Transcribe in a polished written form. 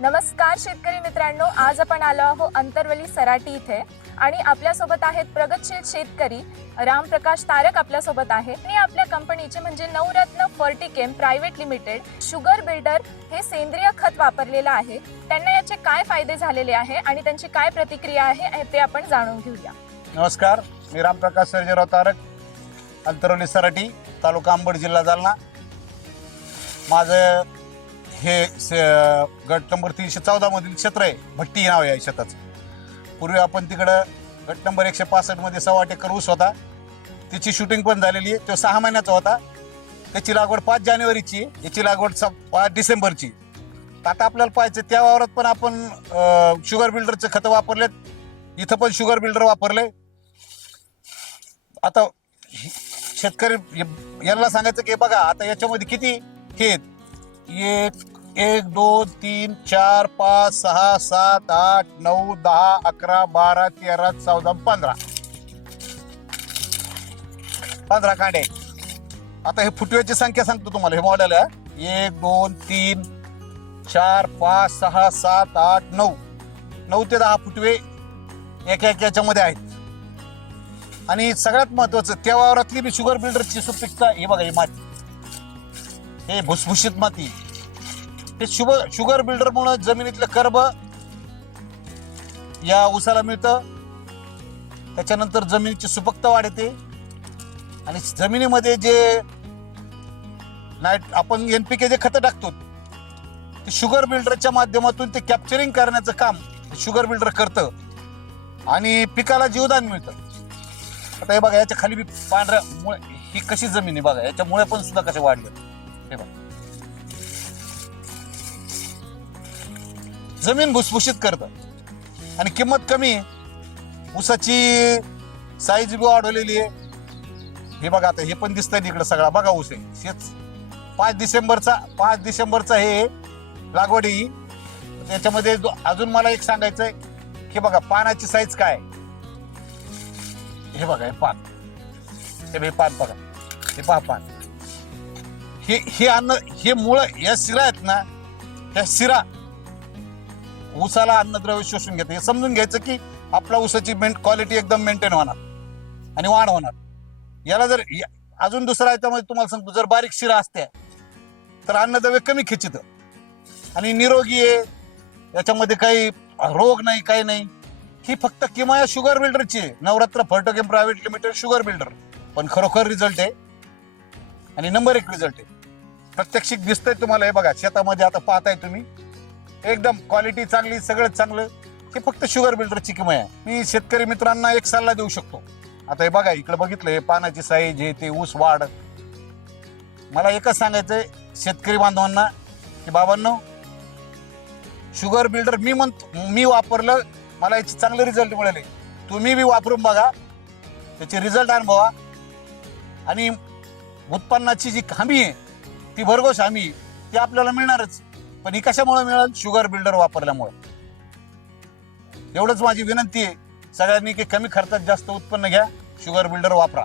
नमस्कार शेतकरी मित्रांनो, आज आपण आलो आहोत अंतरवली सराटी इथे आणि आपल्यासोबत आहेत प्रगतशील शेतकरी रामप्रकाश तारक आपल्यासोबत आहे आणि आपल्या कंपनीचे म्हणजे नवरत्न फर्टिकेम प्रायव्हेट लिमिटेड शुगर बिल्डर हे सेंद्रिय खत वापरलेलं आहे. त्यांना याचे काय फायदे झालेले आहे आणि त्यांची काय प्रतिक्रिया आहे ते आपण जाणून घेऊया. नमस्कार, मी रामप्रकाश सर्जेराव तारक, अंतरवली सराटी, तालुका अंबड, जिल्हा जालना. माझं हे गट नंबर 314 मधील क्षेत्र आहे. भट्टी नाव आहे शेताचं. पूर्वी आपण तिकडं गट नंबर 165 मध्ये 1.25 एकर ऊस होता. त्याची शूटिंग पण झालेली आहे. तो 6 महिन्याचा होता. त्याची लागवड 5 जानेवारीची, याची लागवड 5 डिसेंबरची. आता आपल्याला पाहायचं त्या वावरात पण आपण शुगर बिल्डरचे खतं वापरलेत. इथं पण शुगर बिल्डर वापरले. आता शेतकरी यांना सांगायचं की बघा आता याच्यामध्ये किती हे 1 2 3 4 5 6 7 8 9 10 11 12 13 14 15 कांडे. आता हे फुटव्याची संख्या सांगतो तुम्हाला. हे मॉडेल आहे 1 2 3 4 5 6 7 8 9 ते 10 फुटवे एका याच्यामध्ये आहेत. आणि सगळ्यात महत्वाचं त्या वावरातली बी शुगर बिल्डरची सुपीकता. हे बघा, ही माती, हे भुसभुशीत माती. हे शुगर बिल्डर मुळे जमिनीतलं कर्ब या ऊसाला मिळतं. त्याच्यानंतर जमिनीची सुपीकता वाढते आणि जमिनीमध्ये जे आपण NPK जे खतं टाकतो ते शुगर बिल्डरच्या माध्यमातून ते कॅप्चरिंग करण्याचं काम शुगर बिल्डर करतं आणि पिकाला जीवदान मिळतं. आता हे बघा, याच्या खाली बी पांढऱ्या मुळे, ही कशी जमीन आहे बघा, याच्या मुळे पण सुद्धा कसे वाढले. हे बघा, जमीन भुसभुशीत करतं आणि किंमत कमी. ऊसाची साईज बी वाढवलेली आहे. हे बघा, आता हे पण दिसतंय इकडे सगळा बघा ऊस आहे. हेच 5 डिसेंबरचा हे लागवड ही. त्याच्यामध्ये अजून मला एक सांगायचंय की बघा पानाची साईज काय. हे बघा, हे पान, हे पान बघा, हे पहा पान. हे अन्न, हे मुळ, या शिरा आहेत ना, त्या शिरा ऊसाला अन्नद्रव्य शोषून घेते. हे समजून घ्यायचं की आपला ऊसाची क्वालिटी एकदम मेंटेन होणार आणि वाढ होणार. याला जर अजून दुसरा याच्यामध्ये तुम्हाला सांगतो, जर बारीक शिरा असते तर अन्नद्रव्य कमी खेचित आणि निरोगी आहे. याच्यामध्ये काही रोग नाही, काही नाही. ही फक्त किमया शुगर बिल्डरची आहे, नवरत्न फर्टिकेम प्रायव्हेट लिमिटेड शुगर बिल्डर. पण खरोखर रिझल्ट आहे आणि नंबर 1 रिझल्ट आहे. प्रत्यक्षिक दिसतंय तुम्हाला. हे बघा शेतामध्ये आता पाहताय तुम्ही, एकदम क्वालिटी चांगली, सगळं चांगलं. हे फक्त शुगर बिल्डरची किमया आहे. मी शेतकरी मित्रांना एक सल्ला देऊ शकतो. आता हे बघा, इकडे बघितलं, हे पानाची साईज, हे ते ऊस वाढ. मला एकच सांगायचंय शेतकरी बांधवांना की बाबांनो, शुगर बिल्डर मी वापरलं, मला याचे चांगले रिझल्ट मिळाले. तुम्ही बी वापरून बघा, त्याचे रिझल्ट अनुभवा. आणि उत्पन्नाची जी हमी आहे ती भरघोस हमी, ती आपल्याला मिळणारच. पण ही कशामुळे मिळेल? शुगर बिल्डर वापरल्यामुळे. एवढंच माझी विनंती आहे सगळ्यांनी की कमी खर्चात जास्त उत्पन्न घ्या, शुगर बिल्डर वापरा.